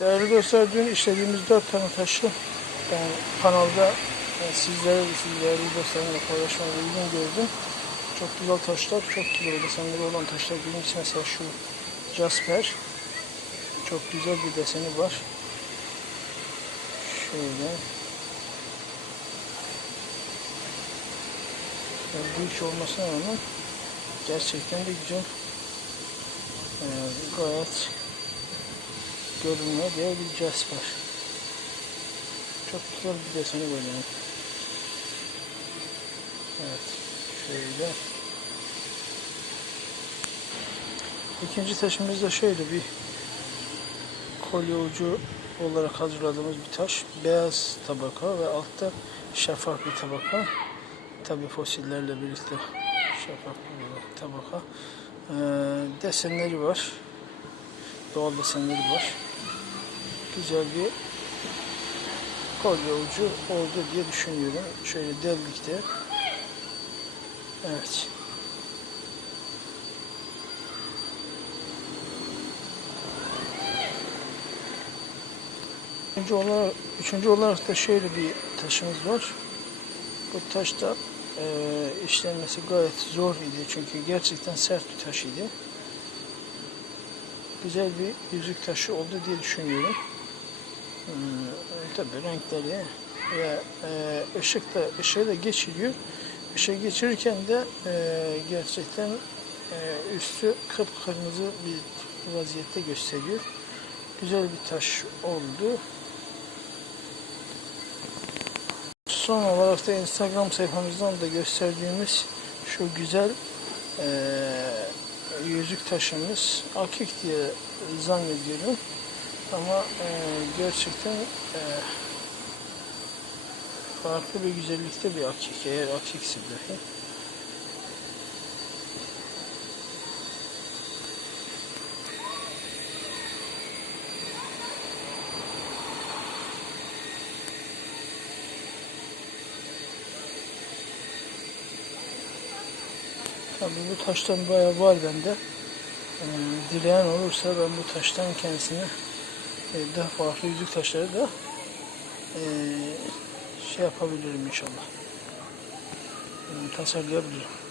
Değerli dostlar dün işlediğimiz dört tane taşı ben kanalda e, sizlere ve siz değerli dostlarımla paylaşmayı uygun gördüm. Çok güzel taşlar, çok güzel desenleri olan taşlar. Birincisi mesela şu Jasper. Çok güzel bir deseni var. Şöyle. Yani büyük olmasına rağmen gerçekten de güzel. Ee, gayet görünmeye değer bir Jasper. Çok güzel bir deseni var yani. Evet. Şöyle. İkinci taşımız da şöyle bir kolye ucu olarak hazırladığımız bir taş. Beyaz tabaka ve altta şeffaf bir tabaka. Tabi fosillerle birlikte şeffaf bir tabaka. Ee, desenleri var. Doğal desenleri var. Güzel bir kolye ucu oldu diye düşünüyorum. Şöyle delikte. Evet. Üçüncü olarak, üçüncü olarak da şöyle bir taşımız var. Bu taş da e, işlenmesi gayet zor idi çünkü gerçekten sert bir taş idi. Güzel bir yüzük taşı oldu diye düşünüyorum. Hmm, tabii renkleri ve e, ışık da ışığı da geçiriyor. Işığı geçirirken de e, gerçekten e, üstü kıpkırmızı bir vaziyette gösteriyor. Güzel bir taş oldu. Son olarak da Instagram sayfamızdan da gösterdiğimiz şu güzel eee, yüzük taşımız akik diye zannediyorum. Ama eee, gerçekten eee, farklı bir güzellikte bir akik. Eğer akikse dahi. Tabii bu taştan bayağı var bende. Ee, dileyen olursa ben bu taştan kendisine e, daha farklı yüzük taşları da e, şey yapabilirim inşallah. E, tasarlayabilirim.